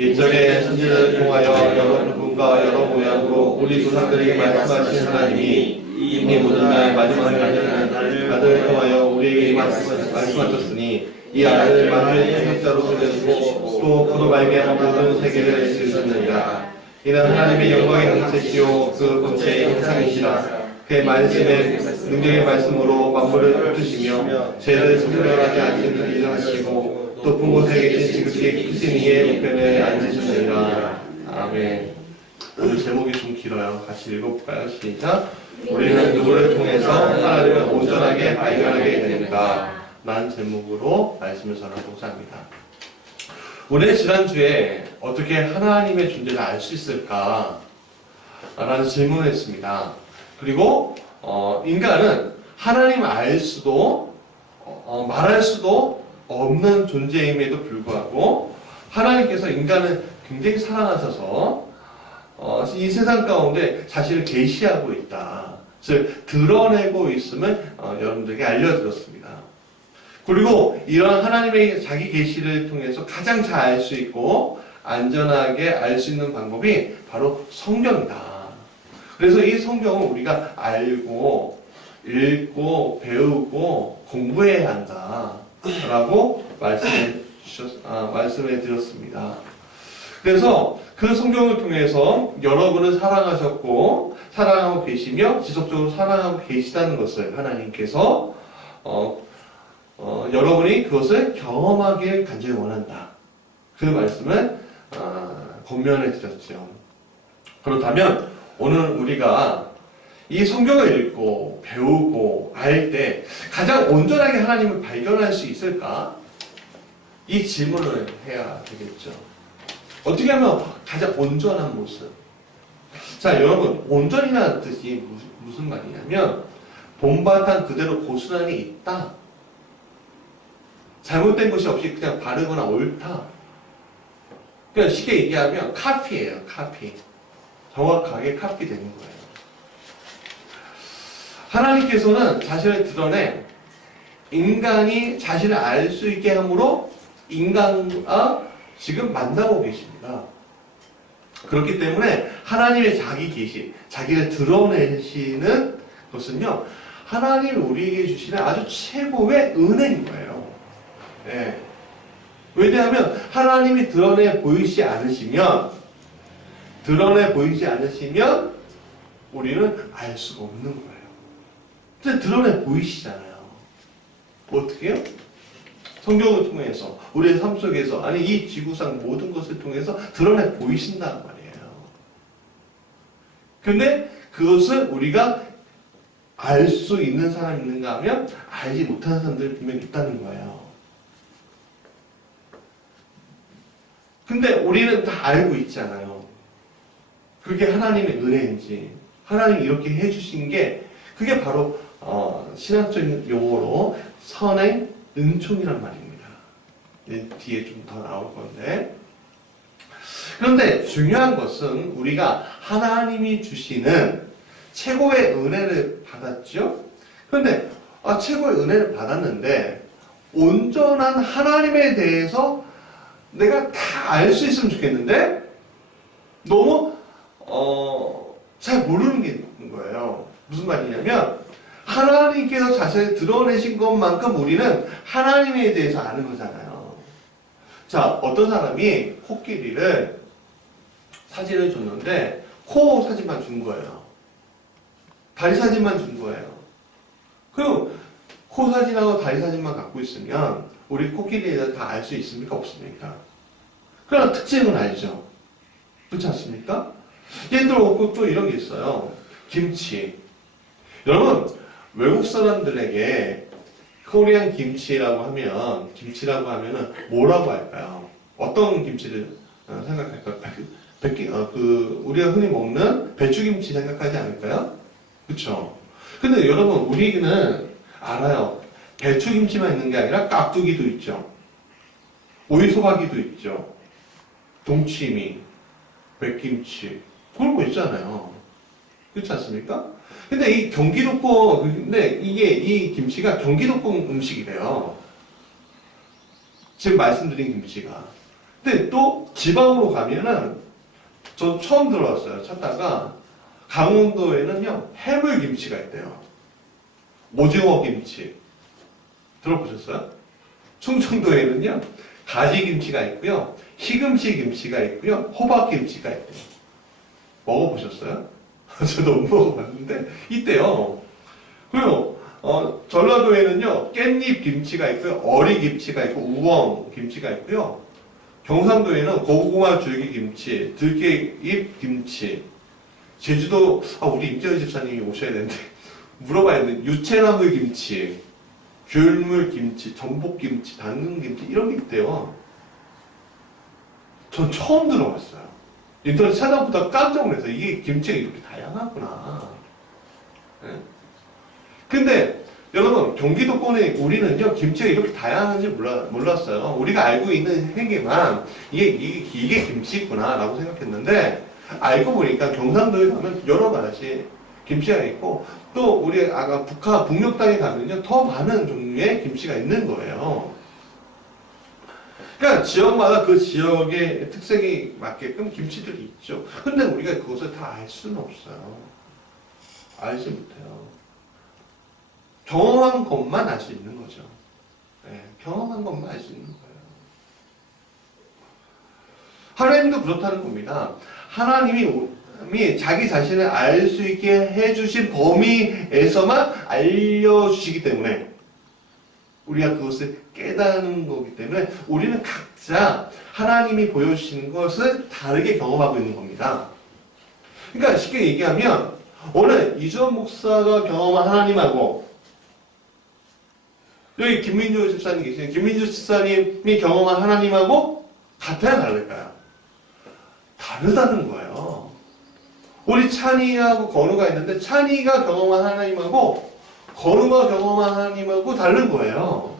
옛적의 선지자를 통하여 여러 누군가 여러 모양으로 우리 조상들에게 말씀하신 하나님이 이미 모든 날 마지막 날에는 아들을 통하여 우리에게 말씀하셨으니 이 아들을 만유의 태생자로 보내시고 또 그로 말미암아 모든 세계를 지으셨느니라. 이는 하나님의 영광의 형체시요 그 본체의 형상이시라. 그의 말씀의 능력의 말씀으로 만물을 흩으시며 죄를 청결하게 하시는 일을 하시고 높은 곳에 계신 지극히 크신 이의 우편에 앉으셨느니라. 아멘. 오늘 제목이 좀 길어요. 같이 읽어볼까요? 시작. 우리는 누구를 통해서 하나님을 온전하게 발견하게 되는가? 라는 제목으로 말씀을 전하고자 합니다. 오늘 지난주에 어떻게 하나님의 존재를 알 수 있을까? 라는 질문을 했습니다. 그리고 인간은 하나님을 알 수도 말할 수도 없는 존재임에도 불구하고 하나님께서 인간을 굉장히 사랑하셔서 이 세상 가운데 자신을 계시하고 있다. 즉 드러내고 있음을 여러분들에게 알려드렸습니다. 그리고 이런 하나님의 자기 계시를 통해서 가장 잘 알 수 있고 안전하게 알 수 있는 방법이 바로 성경이다. 그래서 이 성경은 우리가 알고 읽고 배우고 공부해야 한다라고 말씀해 드렸습니다. 그래서 그 성경을 통해서 여러분을 사랑하셨고 사랑하고 계시며 지속적으로 사랑하고 계시다는 것을 하나님께서 여러분이 그것을 경험하길 간절히 원한다. 그 말씀을 권면해 드렸죠. 그렇다면 오늘 우리가 이 성경을 읽고 배우고 알 때 가장 온전하게 하나님을 발견할 수 있을까? 이 질문을 해야 되겠죠. 어떻게 하면 가장 온전한 모습? 자, 여러분, 온전이라는 뜻이 무슨 말이냐면 본바탕 그대로 고스란히 있다. 잘못된 것이 없이 그냥 바르거나 옳다. 그냥 쉽게 얘기하면 카피예요, 카피. 정확하게 카피되는 거예요. 하나님께서는 자신을 드러내 인간이 자신을 알 수 있게 함으로 인간과 지금 만나고 계십니다. 그렇기 때문에 하나님의 자기 계시, 자기를 드러내시는 것은요, 하나님이 우리에게 주시는 아주 최고의 은혜인 거예요. 네. 왜냐하면 하나님이 드러내 보이지 않으시면 우리는 알 수가 없는 거예요. 근데 드러내 보이시잖아요. 어떻게 해요? 성경을 통해서 우리의 삶 속에서 아니 이 지구상 모든 것을 통해서 드러내 보이신다는 말이에요. 근데 그것을 우리가 알 수 있는 사람이 있는가 하면 알지 못하는 사람들이 분명히 있다는 거예요. 근데 우리는 다 알고 있잖아요. 그게 하나님의 은혜인지 하나님이 이렇게 해주신 게 그게 바로 신학적인 용어로 선행 은총이란 말입니다. 뒤에 좀 더 나올 건데 그런데 중요한 것은 우리가 하나님이 주시는 최고의 은혜를 받았죠. 그런데 최고의 은혜를 받았는데 온전한 하나님에 대해서 내가 다 알 수 있으면 좋겠는데 너무 잘 모르는 게 있는 거예요. 무슨 말이냐면 하나님께서 자신을 드러내신 것만큼 우리는 하나님에 대해서 아는 거잖아요. 자, 어떤 사람이 코끼리를 사진을 줬는데 코 사진만 준 거예요. 다리 사진만 준 거예요. 그럼 코 사진하고 다리 사진만 갖고 있으면 우리 코끼리에 대해서 다 알 수 있습니까? 없습니까? 그러나 특징은 알죠. 그렇지 않습니까? 예를 들어 또 이런 게 있어요. 김치. 여러분, 외국 사람들에게 코리안 김치라고 하면은 뭐라고 할까요? 어떤 김치를 생각할까요? 우리가 흔히 먹는 배추김치 생각하지 않을까요? 그쵸? 근데 여러분, 우리는 알아요. 배추김치만 있는 게 아니라 깍두기도 있죠. 오이소박이도 있죠. 동치미, 백김치. 그런 거 있잖아요. 그렇지 않습니까? 근데 이 근데 이 김치가 경기도권 음식이래요. 지금 말씀드린 김치가. 근데 또 지방으로 가면은 전 처음 들어왔어요. 찾다가 강원도에는요 해물김치가 있대요. 오징어 김치 들어보셨어요? 충청도에는요 가지김치가 있고요, 시금치 김치가 있고요, 호박김치가 있대요. 먹어보셨어요? 저도 못 먹어봤는데 있대요. 그리고 전라도에는요 깻잎 김치가 있고요, 어리 김치가 있고, 우엉 김치가 있고요. 경상도에는 고구마 줄기 김치, 들깨잎 김치. 제주도 우리 임재현 집사님이 오셔야 되는데 물어봐야 되는데 유채나물 김치, 귤물 김치, 전복 김치, 당근 김치 이런 게 있대요. 전 처음 들어봤어요. 인터넷 찾아보다 깜짝 놀랐어요. 이게 김치가 이렇게 다양하구나. 네? 근데 여러분 경기도권에 우리는요 김치가 이렇게 다양한지 몰랐어요. 우리가 알고 있는 행에만 이게 김치구나 라고 생각했는데, 알고 보니까 경상도에 가면 여러 가지 김치가 있고, 또 우리 아까 북녘 땅에 가면요 더 많은 종류의 김치가 있는 거예요. 그러니까 지역마다 그 지역의 특색에 맞게끔 김치들이 있죠. 근데 우리가 그것을 다 알 수는 없어요. 알지 못해요. 경험한 것만 알 수 있는 거죠. 네, 경험한 것만 알 수 있는 거예요. 하나님도 그렇다는 겁니다. 하나님이 자기 자신을 알 수 있게 해주신 범위에서만 알려주시기 때문에 우리가 그것을 깨닫는 거기 때문에 우리는 각자 하나님이 보여주시는 것을 다르게 경험하고 있는 겁니다. 그러니까 쉽게 얘기하면 오늘 이주원 목사가 경험한 하나님하고 여기 김민주 집사님 계시는 김민주 집사님이 경험한 하나님하고 같아야 다를까요? 다르다는 거예요. 우리 찬이하고 건우가 있는데 찬이가 경험한 하나님하고 건우가 경험한 하나님하고 다른 거예요.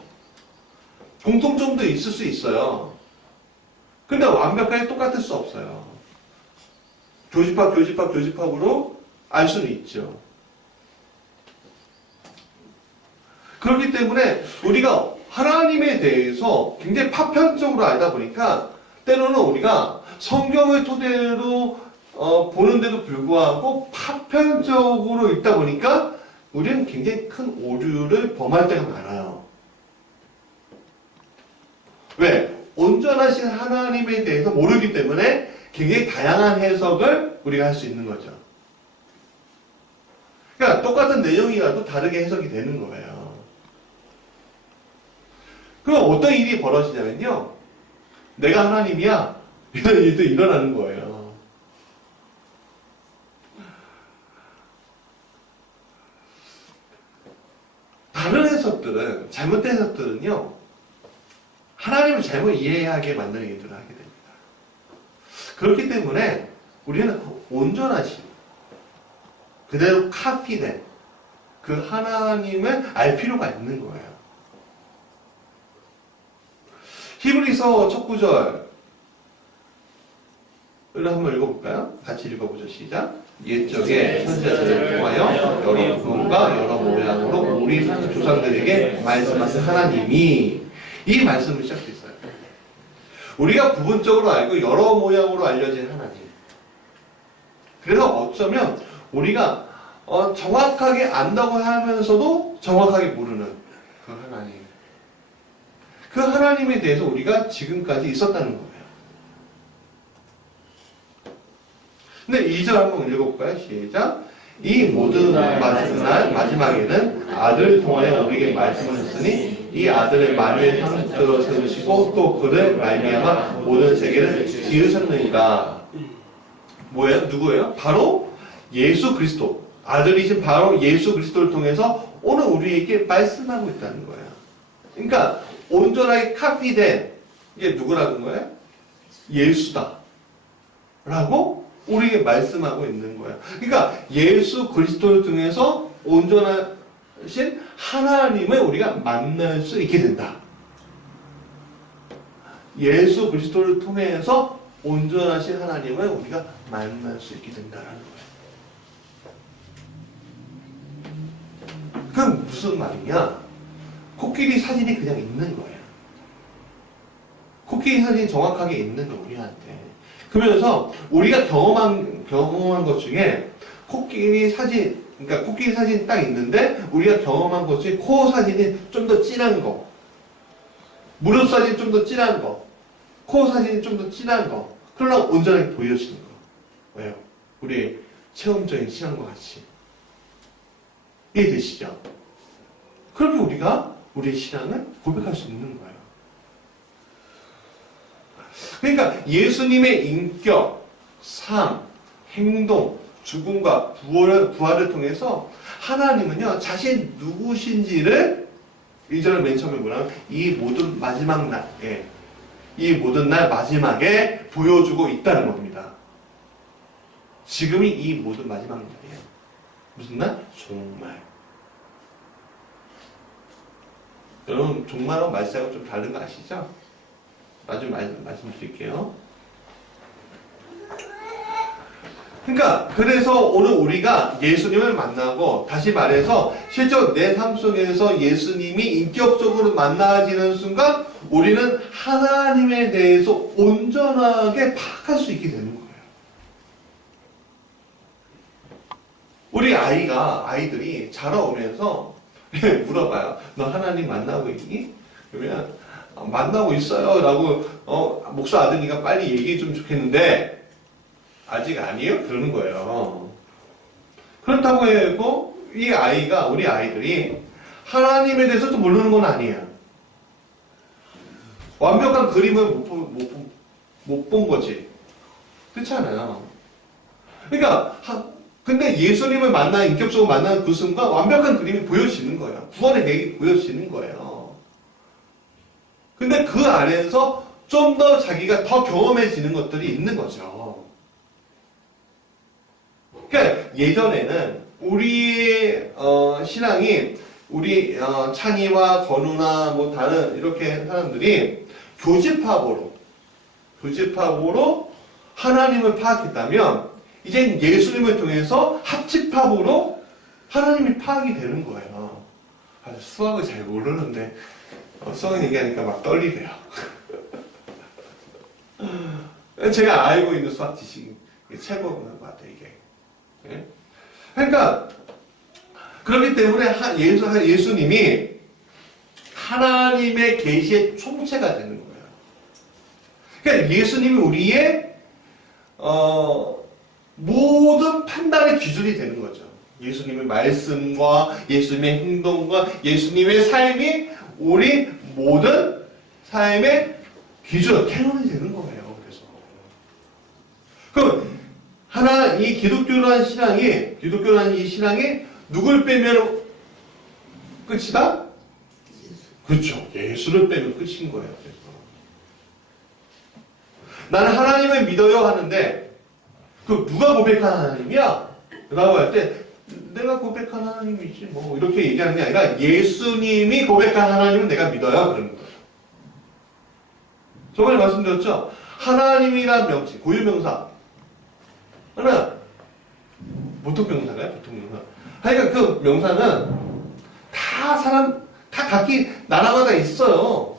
공통점도 있을 수 있어요. 근데 완벽하게 똑같을 수 없어요. 교집합으로 알 수는 있죠. 그렇기 때문에 우리가 하나님에 대해서 굉장히 파편적으로 알다 보니까 때로는 우리가 성경을 토대로 보는데도 불구하고 파편적으로 읽다 보니까 우리는 굉장히 큰 오류를 범할 때가 많아요. 왜? 온전하신 하나님에 대해서 모르기 때문에 굉장히 다양한 해석을 우리가 할 수 있는 거죠. 그러니까 똑같은 내용이라도 다르게 해석이 되는 거예요. 그럼 어떤 일이 벌어지냐면요, 내가 하나님이야 이런 일도 일어나는 거예요. 다른 해석들은, 잘못된 해석들은요 하나님을 잘못 이해하게 만드는 일들을 하게 됩니다. 그렇기 때문에 우리는 온전하신 그대로 카피된 그 하나님을 알 필요가 있는 거예요. 히브리서 첫 구절을 한번 읽어볼까요? 같이 읽어보죠. 시작. 옛적에 선지자들을 통하여 여러 부분과 여러 모양으로 우리 조상들에게 말씀하신 하나님이, 이 말씀을 시작했어요. 우리가 부분적으로 알고 여러 모양으로 알려진 하나님. 그래서 어쩌면 우리가 정확하게 안다고 하면서도 정확하게 모르는 그 하나님. 그 하나님에 대해서 우리가 지금까지 있었다는 거예요. 근데 2절 한번 읽어볼까요? 시작. 이 모든 말씀날 마지막에는 아들을 통하여 우리에게 말씀을 했으니 이 아들을 만유의 상처로 세우시고 또 그를 말미암아 모든 세계를 지으셨느니라. 뭐예요? 누구예요? 바로 예수 그리스도. 아들이신 바로 예수 그리스도를 통해서 오늘 우리에게 말씀하고 있다는 거예요. 그러니까 온전하게 카피된 이게 누구라는 거예요? 예수다 라고 우리에게 말씀하고 있는 거예요. 그러니까 예수 그리스도를 통해서 온전하신 하나님을 우리가 만날 수 있게 된다. 예수 그리스도를 통해서 온전하신 하나님을 우리가 만날 수 있게 된다는 거예요. 그럼 무슨 말이냐? 코끼리 사진이 그냥 있는 거예요. 코끼리 사진이 정확하게 있는 거 우리한테. 그러면서 우리가 경험한 것 중에 코끼리 사진, 그러니까 코끼리 사진이 딱 있는데 우리가 경험한 것 중에 코 사진이 좀 더 진한 거, 무릎 사진이 좀 더 진한 거, 코 사진이 좀 더 진한 거, 그러려고 온전하게 보여지는 거. 왜요? 우리 체험적인 신앙과 같이. 이해되시죠? 그렇게 우리가 우리의 신앙을 고백할 수 있는 거예요. 그러니까 예수님의 인격, 삶, 행동, 죽음과 부활을 통해서 하나님은요, 자신 누구신지를 1절을 맨 처음에 뭐라면 이 모든 마지막 날에, 이 모든 날 마지막에 보여주고 있다는 겁니다. 지금이 이 모든 마지막 날이에요. 무슨 날? 종말. 여러분, 종말하고 말세하고 좀 다른 거 아시죠? 나중에 말씀드릴게요. 그러니까 그래서 오늘 우리가 예수님을 만나고, 다시 말해서 실제로 내 삶 속에서 예수님이 인격적으로 만나지는 순간 우리는 하나님에 대해서 온전하게 파악할 수 있게 되는 거예요. 우리 아이들이 자라오면서 물어봐요. 너 하나님 만나고 있니? 그러면 만나고 있어요 라고 목사 아드니까 빨리 얘기해 주면 좋겠는데 아직 아니에요? 그러는 거예요. 그렇다고 해도 우리 아이들이 하나님에 대해서도 모르는 건 아니에요. 완벽한 그림을 못 본 거지. 그렇지 않아요? 그러니까 근데 예수님을 인격적으로 만나는 그 순간 완벽한 그림이 보여지는 거예요. 구원의 계획이 보여지는 거예요. 근데 그 안에서 좀 더 자기가 더 경험해지는 것들이 있는 거죠. 그러니까 예전에는 우리의 신앙이 우리 찬이와 건우나 뭐 다른 이렇게 사람들이 교집합으로 하나님을 파악했다면 이젠 예수님을 통해서 합집합으로 하나님이 파악이 되는 거예요. 수학을 잘 모르는데 수학 얘기하니까 막 떨리네요. 제가 알고 있는 수학 지식이 최고인 것 같아요, 이게. 예? 그러니까 그렇기 때문에 예수님이 하나님의 계시의 총체가 되는 거예요. 그러니까 예수님이 우리의 모든 판단의 기준이 되는 거죠. 예수님의 말씀과 예수님의 행동과 예수님의 삶이 우리 모든 삶의 기준, 캐논이 되는 거예요. 그래서 그럼 이 기독교라는 이 신앙이 누굴 빼면 끝이다? 그렇죠. 예수를 빼면 끝인 거예요. 그래서 나는 하나님을 믿어요 하는데 그 누가 고백한 하나님이야? 라고 할 때 내가 고백한 하나님이지 뭐 이렇게 얘기하는 게 아니라 예수님이 고백한 하나님은 내가 믿어요 그러는 거예요. 저번에 말씀드렸죠? 하나님이란 명칭, 고유명사 하나 보통 명사가요? 보통 명사. 그러니까 그 명사는 다 각기 나라마다 있어요.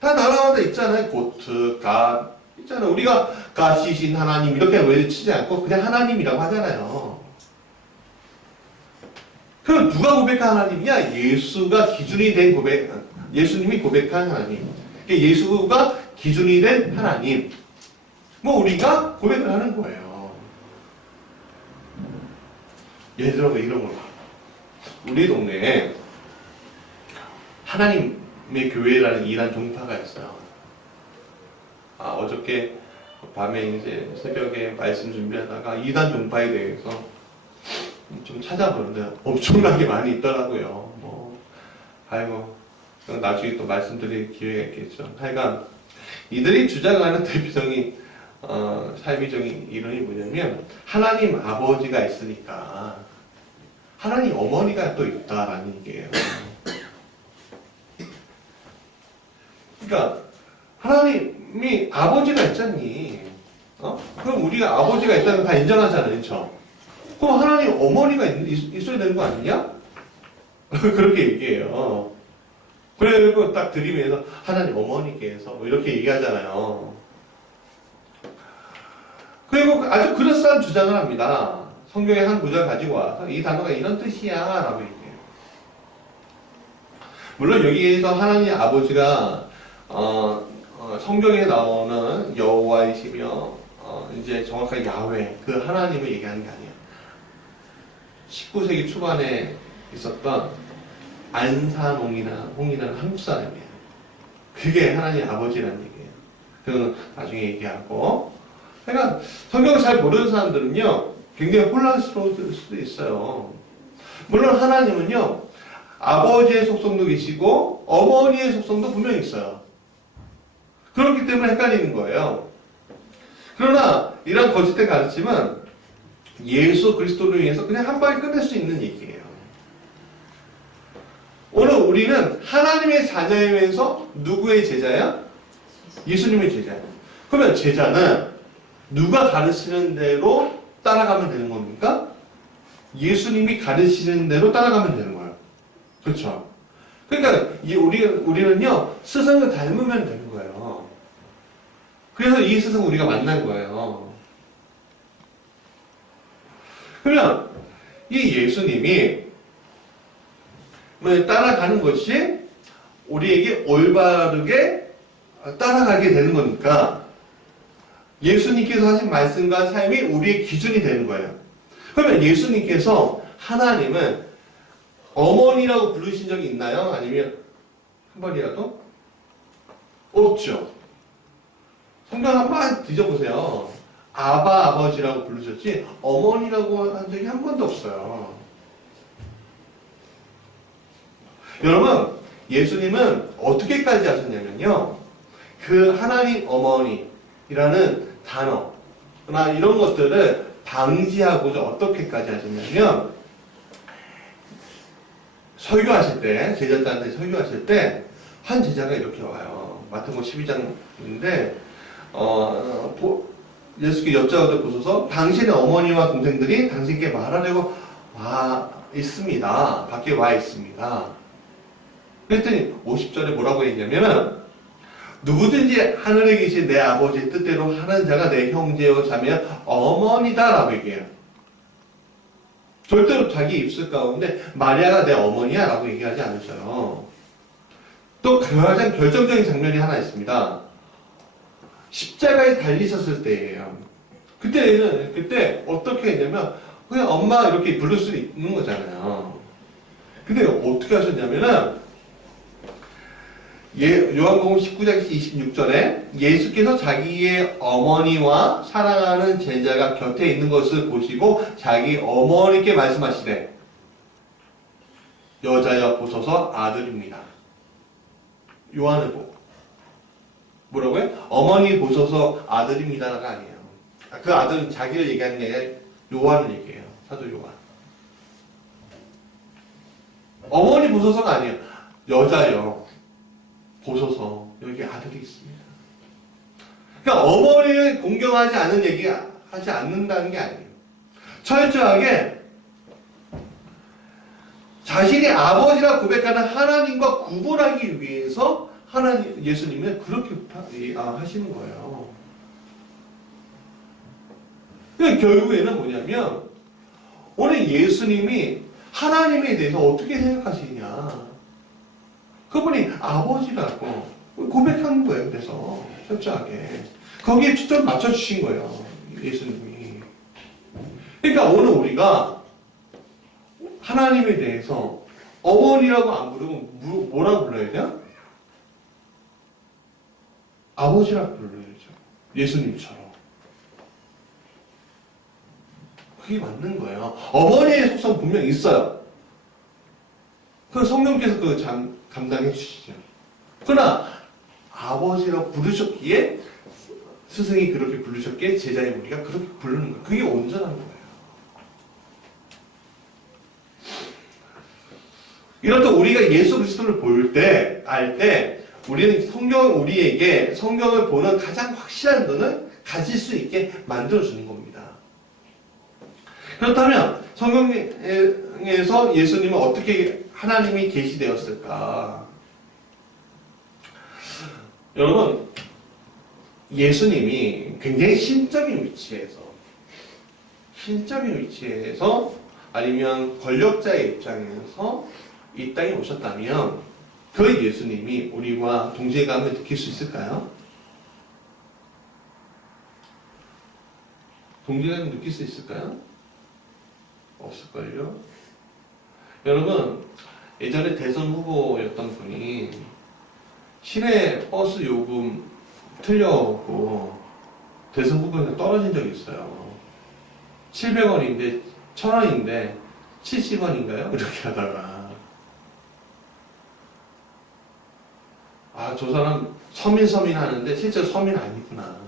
다 나라마다 있잖아요. 고트, 갓 있잖아요. 우리가 가시신 하나님 이렇게 외치지 않고 그냥 하나님이라고 하잖아요. 그럼 누가 고백한 하나님이야? 예수가 기준이 된 예수님이 고백한 하나님. 예수가 기준이 된 하나님. 뭐 우리가 고백을 하는 거예요. 예를 들어 이런 걸 봐. 우리 동네에 하나님의 교회라는 이란 종파가 있어요. 어저께 밤에 이제 새벽에 말씀 준비하다가 이단 종파에 대해서 좀 찾아보는데 엄청나게 많이 있더라고요. 아이고, 나중에 또 말씀드릴 기회가 있겠죠. 하여간 이들이 주장하는 대표적인 삶의적인 이론이 뭐냐면 하나님 아버지가 있으니까 하나님 어머니가 또 있다라는 얘기예요. 그러니까 하나님이 아버지가 있잖니. 그럼 우리가 아버지가 있다는 거 다 인정하잖아요. 그렇죠? 그럼 하나님 어머니가 있어야 되는 거 아니냐? 그렇게 얘기해요. 그리고 딱 드리면서 하나님 어머니께서 뭐 이렇게 얘기하잖아요. 그리고 아주 그럴싸한 주장을 합니다. 성경의 한 구절 가지고 와서 이 단어가 이런 뜻이야 라고 얘기해요. 물론 여기에서 하나님 아버지가 성경에 나오는 여호와이시며 이제 정확하게 야훼 그 하나님을 얘기하는 게 아니에요. 19세기 초반에 있었던 안산홍이라는 한국 사람이에요. 그게 하나님 아버지라는 얘기예요. 그건 나중에 얘기하고. 그러니까 성경을 잘 모르는 사람들은요 굉장히 혼란스러울 수도 있어요. 물론 하나님은요 아버지의 속성도 계시고 어머니의 속성도 분명히 있어요. 그렇기 때문에 헷갈리는 거예요. 그러나 이런 거짓된 가르침은 예수 그리스도로 인해서 그냥 한 방에 끝낼 수 있는 얘기예요. 오늘 우리는 하나님의 자녀이면서 누구의 제자야? 예수님의 제자예요. 그러면 제자는 누가 가르치는 대로 따라가면 되는 겁니까? 예수님이 가르치는 대로 따라가면 되는 거예요. 그렇죠? 그러니까 우리는요 스승을 닮으면 되는 거예요. 그래서 이 스승을 우리가 만난 거예요. 그러면 이 예수님이 따라가는 것이 우리에게 올바르게 따라가게 되는 거니까 예수님께서 하신 말씀과 삶이 우리의 기준이 되는 거예요. 그러면 예수님께서 하나님은 어머니라고 부르신 적이 있나요? 아니면 한 번이라도? 없죠. 성경 한번 뒤져보세요. 아바 아버지라고 부르셨지 어머니라고 한 적이 한 번도 없어요. 여러분 예수님은 어떻게까지 하셨냐면요 그 하나님 어머니라는 단어나 이런 것들을 방지하고자 어떻게까지 하셨냐면 설교하실 때 제자들한테 설교하실 때 한 제자가 이렇게 와요. 마태복음 12장인데 예수께 여짜오되 보소서 당신의 어머니와 동생들이 당신께 말하려고 와 있습니다. 밖에 와 있습니다. 그랬더니 50절에 뭐라고 했냐면 누구든지 하늘에 계신 내 아버지의 뜻대로 하는 자가 내 형제요 자매요 어머니다 라고 얘기해요. 절대로 자기 입술 가운데 마리아가 내 어머니야 라고 얘기하지 않으셔요. 또 가장 결정적인 장면이 하나 있습니다. 십자가에 달리셨을 때예요. 그때 어떻게 했냐면 그냥 엄마 이렇게 부를 수 있는 거잖아요. 근데 어떻게 하셨냐면은 요한복음 19장 26절에 예수께서 자기의 어머니와 사랑하는 제자가 곁에 있는 것을 보시고 자기 어머니께 말씀하시되 여자여 보소서 아들입니다. 요한을 보고 뭐라고요? 어머니 보소서 아들입니다가 아니에요. 그 아들은 자기를 얘기하는 게 아니라 요한을 얘기해요. 사도 요한. 어머니 보소서가 아니에요. 여자여 보소서 여기 아들이 있습니다. 그러니까 어머니를 공경하지 않은 얘기 하지 않는다는 게 아니에요. 철저하게 자신이 아버지라 고백하는 하나님과 구분하기 위해서 예수님은 그렇게 하시는 거예요. 그러니까 결국에는 뭐냐면 오늘 예수님이 하나님에 대해서 어떻게 생각하시냐 그분이 아버지라고 고백하는 거예요. 그래서 철저하게 거기에 초점 맞춰주신 거예요. 예수님이. 그러니까 오늘 우리가 하나님에 대해서 어머니라고 안 부르고 뭐라고 불러야 돼요? 아버지라고 불러야죠. 예수님처럼. 그게 맞는 거예요. 어머니의 속성 분명히 있어요. 그 성령께서 그 감당해 주시죠. 그러나 아버지라고 부르셨기에 스승이 그렇게 부르셨기에 제자의 우리가 그렇게 부르는 거예요. 그게 온전한 거예요. 이렇듯 우리가 예수 그리스도를 볼 때, 알 때 우리는 우리에게 성경을 보는 가장 확실한 눈을 가질 수 있게 만들어주는 겁니다. 그렇다면 성경에서 예수님은 어떻게 하나님이 계시되었을까? 여러분, 예수님이 굉장히 신적인 위치에서 아니면 권력자의 입장에서 이 땅에 오셨다면 그 예수님이 우리와 동질감을 느낄 수 있을까요? 동질감을 느낄 수 있을까요? 없을걸요? 여러분, 예전에 대선 후보였던 분이 시내 버스 요금 틀려고 대선 후보에서 떨어진 적이 있어요. 700원인데 1000원인데 70원인가요? 그렇게 하다가 저 사람 서민 하는데 실제 서민 아니구나.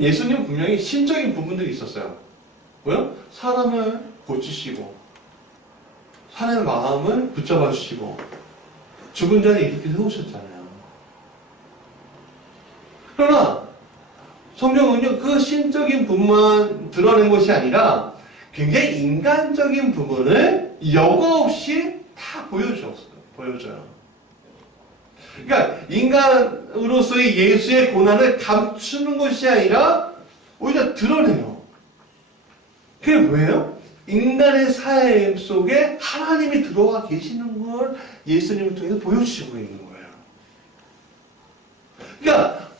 예수님은 분명히 신적인 부분들이 있었어요. 뭐요? 사람을 고치시고, 사람의 마음을 붙잡아 주시고, 죽은 자를 일으켜 세우셨잖아요. 그러나, 성경은요, 그 신적인 부분만 드러낸 것이 아니라, 굉장히 인간적인 부분을 여과 없이 다 보여줘요. 그러니까 인간으로서의 예수의 고난을 감추는 것이 아니라 오히려 드러내요. 그게 뭐예요? 인간의 삶 속에 하나님이 들어와 계시는 걸 예수님을 통해서 보여주시고 있는 거예요. 그러니까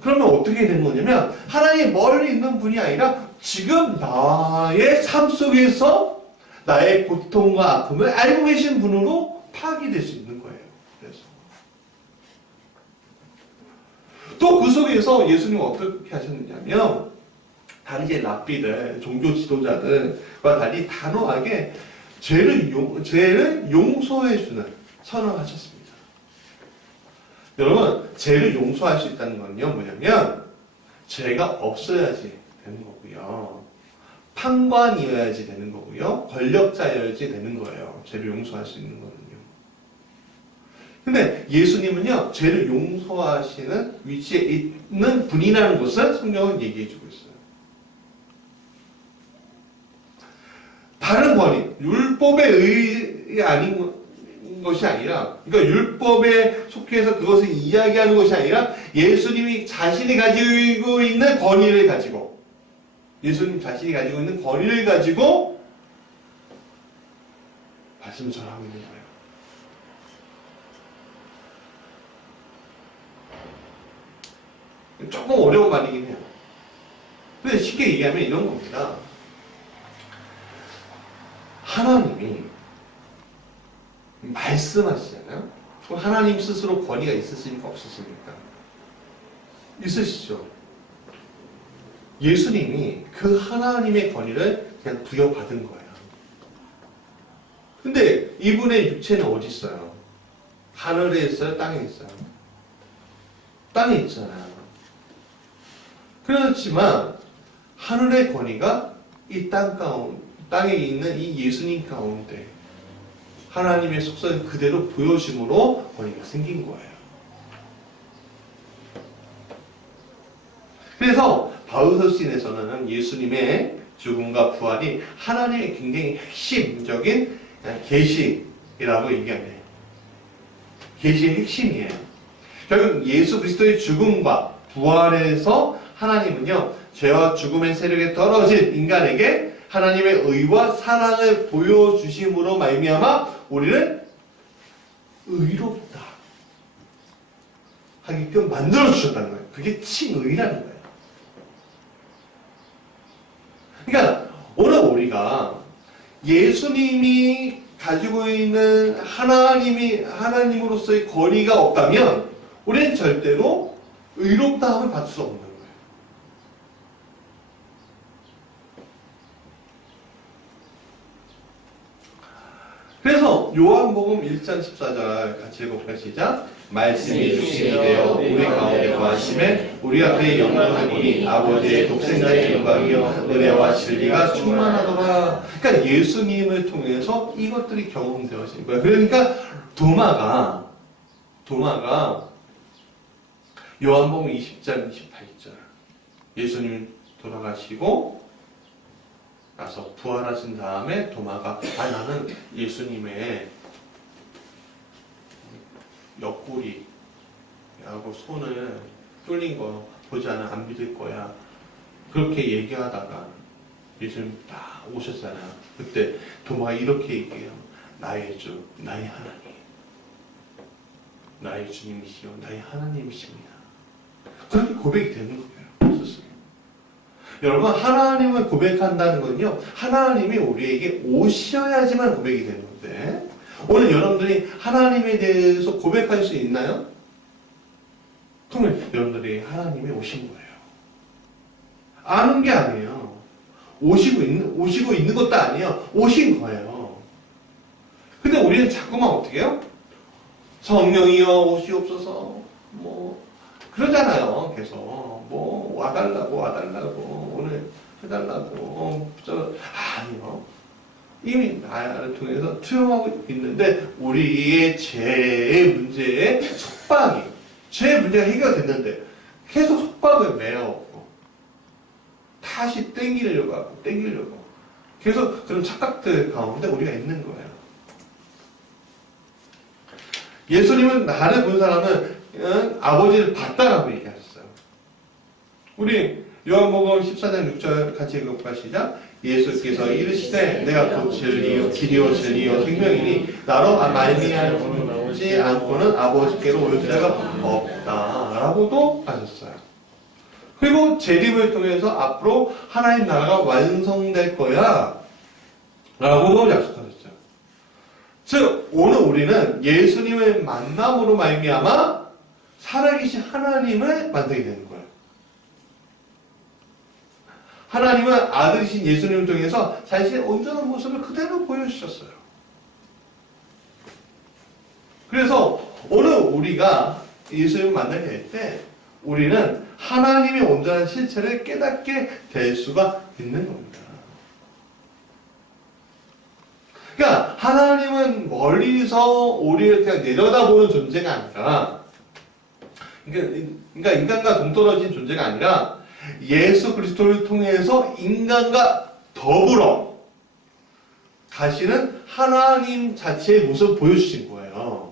그러면 어떻게 되는 거냐면 하나님이 멀리 있는 분이 아니라 지금 나의 삶 속에서 나의 고통과 아픔을 알고 계신 분으로 파악이 될 수 있는 거예요. 또 그 속에서 예수님은 어떻게 하셨느냐면 당시의 랍비들, 종교 지도자들과 달리 단호하게 죄를 용서해주는 선언을 하셨습니다. 여러분, 죄를 용서할 수 있다는 건요, 뭐냐면 죄가 없어야지 되는 거고요. 판관이어야지 되는 거고요. 권력자여야지 되는 거예요. 죄를 용서할 수 있는 거는요. 근데 예수님은요, 죄를 용서하시는 위치에 있는 분이라는 것을 성경은 얘기해주고 있어요. 다른 권위, 율법의 의의 아닌 것이 아니라, 그러니까 율법에 속해서 그것을 이야기하는 것이 아니라 예수님이 자신이 가지고 있는 권위를 가지고, 예수님 자신이 가지고 있는 권위를 가지고 말씀을 전하고 있는 거예요. 조금 어려운 말이긴 해요. 근데 쉽게 얘기하면 이런 겁니다. 하나님이 말씀하시잖아요. 그럼 하나님 스스로 권위가 있으십니까? 없으십니까? 있으시죠. 예수님이 그 하나님의 권위를 그냥 부여받은 거예요. 근데 이분의 육체는 어디 있어요? 하늘에 있어요? 땅에 있어요? 땅에 있잖아요. 그렇지만 하늘의 권위가 이 땅에 있는 이 예수님 가운데 하나님의 속성을 그대로 보여줌으로 권위가 생긴 거예요. 그래서 바울서신에서는 예수님의 죽음과 부활이 하나님의 굉장히 핵심적인 계시라고 얘기합니다. 계시의 핵심이에요. 결국 예수 그리스도의 죽음과 부활에서 하나님은요, 죄와 죽음의 세력에 떨어진 인간에게 하나님의 의와 사랑을 보여주심으로 말미암아 우리를 의롭다 하게끔 만들어주셨다는 거예요. 그게 칭의라는 거예요. 그러니까 오늘 우리가 예수님이 가지고 있는 하나님으로서의 권위가 없다면 우리는 절대로 의롭다함을 받을 수 없는 거예요. 그래서 요한복음 1장 14절 같이 읽어볼까요? 시작. 말씀이 육신이 되어 우리 가운데 거하심에 우리가 그의 영광을 보니 아버지의 독생자의 영광이요 은혜와 진리가 충만하더라. 그러니까 예수님을 통해서 이것들이 경험되어진 거예요. 그러니까 도마가 요한복음 20장 28절 예수님이 돌아가시고 나서 부활하신 다음에 도마가 나는 예수님의 옆구리하고 손을 뚫린 거 보지 않으면 안 믿을 거야. 그렇게 얘기하다가 예수님 딱 오셨잖아요. 그때 도마가 이렇게 얘기해요. 나의 주, 나의 하나님. 나의 주님이시요, 나의 하나님이십니다. 그렇게 고백이 되는 거예요. 스스로. 여러분, 하나님을 고백한다는 건요, 하나님이 우리에게 오셔야지만 고백이 되는 건데, 오늘 여러분들이 하나님에 대해서 고백할 수 있나요? 그러면 여러분들이 하나님이 오신 거예요. 아는 게 아니에요. 오시고 있는 것도 아니에요. 오신 거예요. 근데 우리는 자꾸만 어떻게 해요? 성령이여 오시옵소서, 그러잖아요. 계속. 와달라고, 오늘 해달라고, 아니요. 이미 나를 통해서 투영하고 있는데, 우리의 죄의 문제에 죄의 문제가 해결됐는데, 계속 속박을 메어오고, 다시 땡기려고. 계속 그런 착각들 가운데 우리가 있는 거예요. 예수님은 나를 본 사람은 아버지를 봤다라고 얘기하셨어요. 우리 요한복음 14장 6절 같이 읽어볼까 시작. 예수께서 이르시되 내가 곧 진리요 길이요 진리요 생명이니 나로 말미암지 않고는 아버지께로 올 자가 없다라고도 하셨어요. 그리고 재림을 통해서 앞으로 하나님 나라가 완성될 거야 라고도 약속하셨어요. 즉 오늘 우리는 예수님의 만남으로 말미암아 살아계신 하나님을 만나게 되는 거예요. 하나님은 아들이신 예수님을 통해서 자신의 온전한 모습을 그대로 보여주셨어요. 그래서 오늘 우리가 예수님을 만나게 될 때 우리는 하나님의 온전한 실체를 깨닫게 될 수가 있는 겁니다. 그러니까 하나님은 멀리서 우리를 그냥 내려다보는 존재가 아니라, 그러니까 인간과 동떨어진 존재가 아니라 예수 그리스도를 통해서 인간과 더불어 가시는 하나님 자체의 모습을 보여주신 거예요.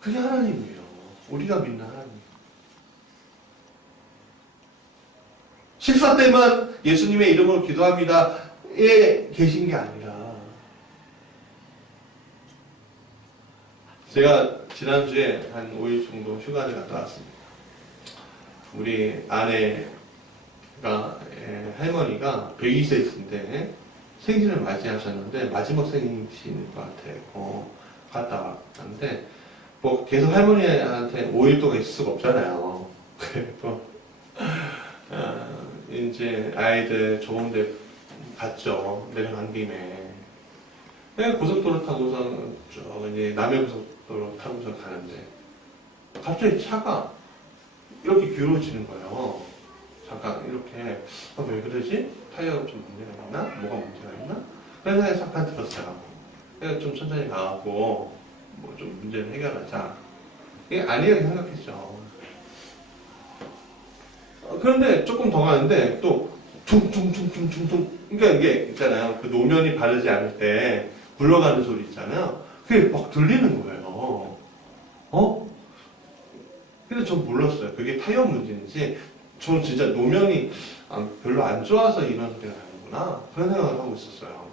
그게 하나님이에요. 우리가 믿는 하나님. 식사 때만 예수님의 이름으로 기도합니다에 계신 게 아니라, 제가 지난주에 한 5일 정도 휴가를 갔다 왔습니다. 우리 아내가, 할머니가 102세이신데 생신을 맞이하셨는데 마지막 생신일 것 같아요. 갔다 왔는데 계속 할머니한테 5일 동안 있을 수가 없잖아요. 그래서 이제 아이들 좋은 데 갔죠. 내려간 김에. 고속도로 타고서 이제 남해고속도로 타고서 가는데 갑자기 차가 이렇게 기울어지는 거예요. 잠깐 이렇게 왜 그러지? 타이어가 좀 문제가 있나? 뭐가 문제가 있나? 그래서 잠깐 들었어요. 그래서 좀 천천히 가고 좀 문제를 해결하자. 이게 아니라고 생각했죠. 그런데 조금 더 가는데 또 퉁퉁퉁퉁퉁퉁, 그러니까 이게 있잖아요. 그 노면이 바르지 않을 때 굴러가는 소리 있잖아요. 그게 막 들리는 거예요. 근데 전 몰랐어요. 그게 타이어 문제인지, 전 진짜 노면이 별로 안 좋아서 이런 소리가 나는구나, 그런 생각을 하고 있었어요.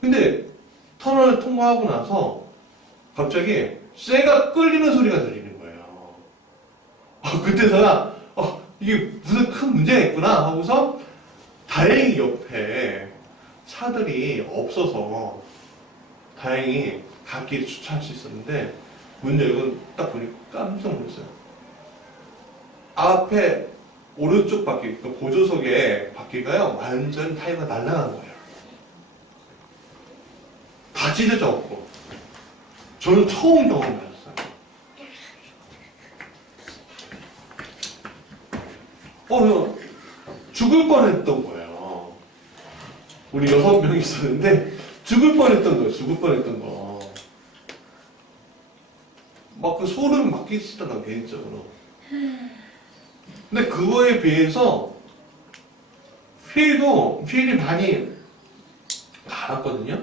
근데 터널을 통과하고 나서 갑자기 쇠가 끌리는 소리가 들리는 거예요. 그때서야 이게 무슨 큰 문제가 있구나 하고서 다행히 옆에 차들이 없어서 다행히 갓길에 주차할 수 있었는데, 문 열고 딱 보니까 깜짝 놀랐어요. 앞에 오른쪽 바퀴, 그 보조석의 바퀴가요 완전 타이어가 날아간 거예요. 다 찢어져 없고. 저는 처음 경험을 했어요. 죽을 뻔했던 거예요. 우리 6명이 있었는데 죽을 뻔했던 거. 막 그 소름 막 끼치더라고요, 개인적으로. 근데 그거에 비해서 휠이 많이 갈았거든요.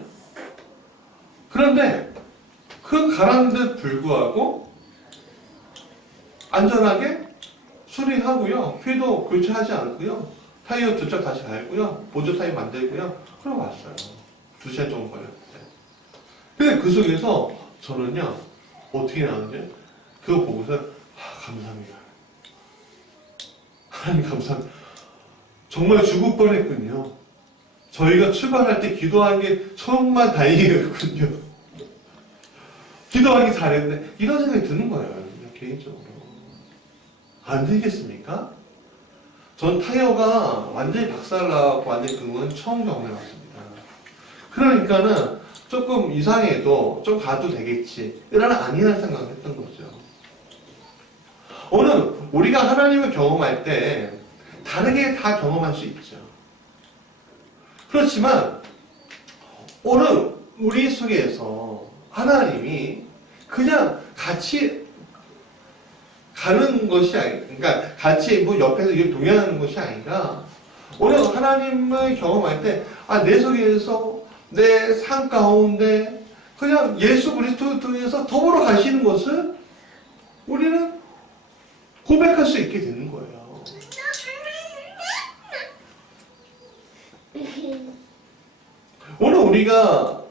그런데 그 갈았는데 불구하고 안전하게 수리하고요. 휠도 교체하지 않고요. 타이어 두 짝 다시 갈고요. 보조 타이어 만들고요. 그러고 왔어요. 2시간 정도 걸렸는데. 근데 그 속에서 저는요, 어떻게 나오는지 그거 보고서 감사합니다. 하나님 감사합니다. 정말 죽을 뻔했군요. 저희가 출발할 때 기도한 게 정말 다행이었군요. 기도하기 잘했는데 이런 생각이 드는 거예요. 개인적으로. 안 되겠습니까? 전 타이어가 완전히 박살나고 완전히 그건 처음 경험해봤습니다. 그러니까는 조금 이상해도 좀 가도 되겠지. 이런 아니라는 생각을 했던 거죠. 오늘 우리가 하나님을 경험할 때 다르게 다 경험할 수 있죠. 그렇지만 오늘 우리 속에서 하나님이 그냥 같이 가는 것이 아니라, 그러니까 같이 뭐 옆에서 이렇게 동행하는 것이 아니라 오늘 하나님을 경험할 때 내 속에서 내 삶 가운데 그냥 예수 그리스도를 통해서 더불어 가시는 것을 우리는 고백할 수 있게 되는 거예요. 오늘 우리가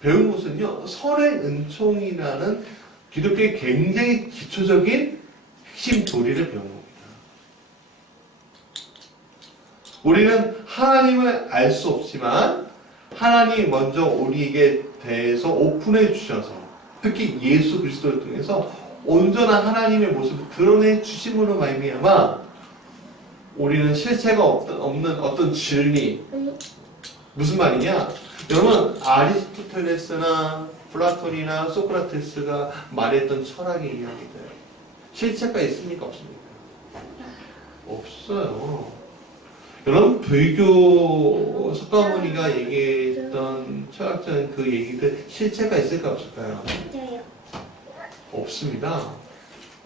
배운 것은요, 선의 은총이라는 기독교의 굉장히 기초적인 핵심 도리를 배운 겁니다. 우리는 하나님을 알 수 없지만 하나님이 먼저 우리에게 대해서 오픈해 주셔서 특히 예수 그리스도를 통해서 온전한 하나님의 모습을 드러내 주심으로 말미암아 우리는 실체가 없는 어떤 진리, 무슨 말이냐? 여러분 아리스토텔레스나 플라톤이나 소크라테스가 말했던 철학의 이야기들 실체가 있습니까? 없습니까? 없어요. 여러분 불교 석가모니가 얘기했던 철학적인 그 얘기들 실체가 있을까 없을까요? 없습니다.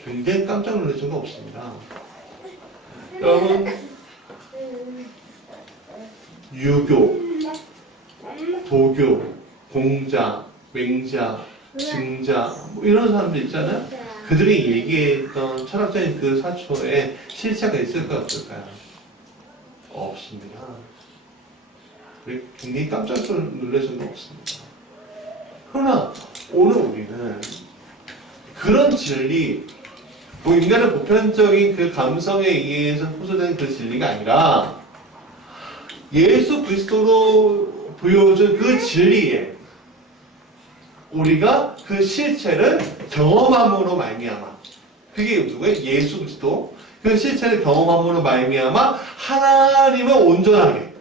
굉장히 깜짝 놀랄 정도 없습니다. 여러분 유교, 도교, 공자, 맹자, 증자 뭐 이런 사람들 있잖아요. 그들이 얘기했던 철학적인 그 사초에 실체가 있을까 없을까요? 없습니다. 굉장히 깜짝 놀랄 정도 없습니다. 그러나 오늘 우리는 그런 진리, 뭐 인간의 보편적인 그 감성에 의해서 호소되는 그 진리가 아니라 예수 그리스도로 보여준 그 진리에 우리가 그 실체를 경험함으로 말미암아, 그게 누구예요? 예수 그리스도. 그 실체를 경험함으로 말미암아 하나님을 온전하게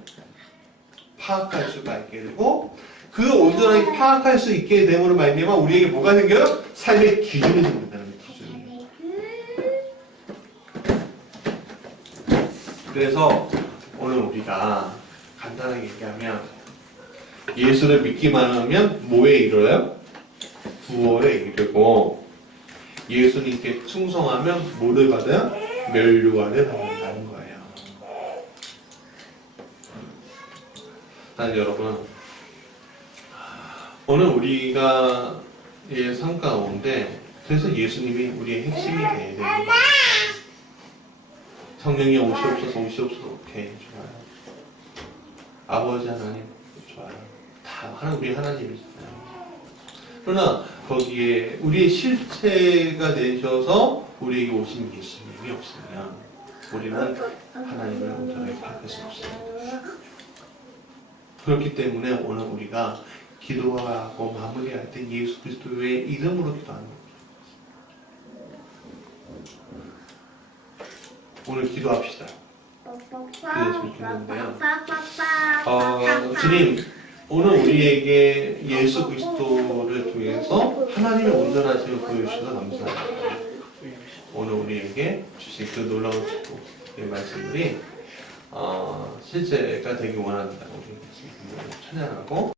파악할 수가 있게 되고, 그 온전하게 파악할 수 있게 됨으로 말미암아 우리에게 뭐가 생겨요? 삶의 기준이 생긴다는 기준이. 그래서 오늘 우리가 간단하게 얘기하면 예수를 믿기만 하면 뭐에 이르러요? 구원에 이르고, 예수님께 충성하면 뭐를 받아요? 멸류관을 받는다는 거예요. 여러분, 오늘 우리가 삶 가운데 그래서 예수님이 우리의 핵심이 돼야 됩니다. 성령이 오시옵소서. 오케이, 좋아요. 아버지 하나님 좋아요. 다 우리 하나님이잖아요. 그러나 거기에 우리의 실체가 되셔서 우리에게 오신 예수님이 없으면 우리는 하나님을 온전하게 파악할 수 없습니다. 그렇기 때문에 오늘 우리가 기도하고 마무리할 때 예수 그리스도의 이름으로 기도하는 겁니다. 오늘 기도합시다. 기도했으면 좋겠는데요. 주님, 오늘 우리에게 예수 그리스도를 통해서 하나님의 온전하심을 보여주셔서 감사합니다. 오늘 우리에게 주신 그 놀라운 축복의 말씀들이 실제가 되기 원합니다. 우리 찬양하고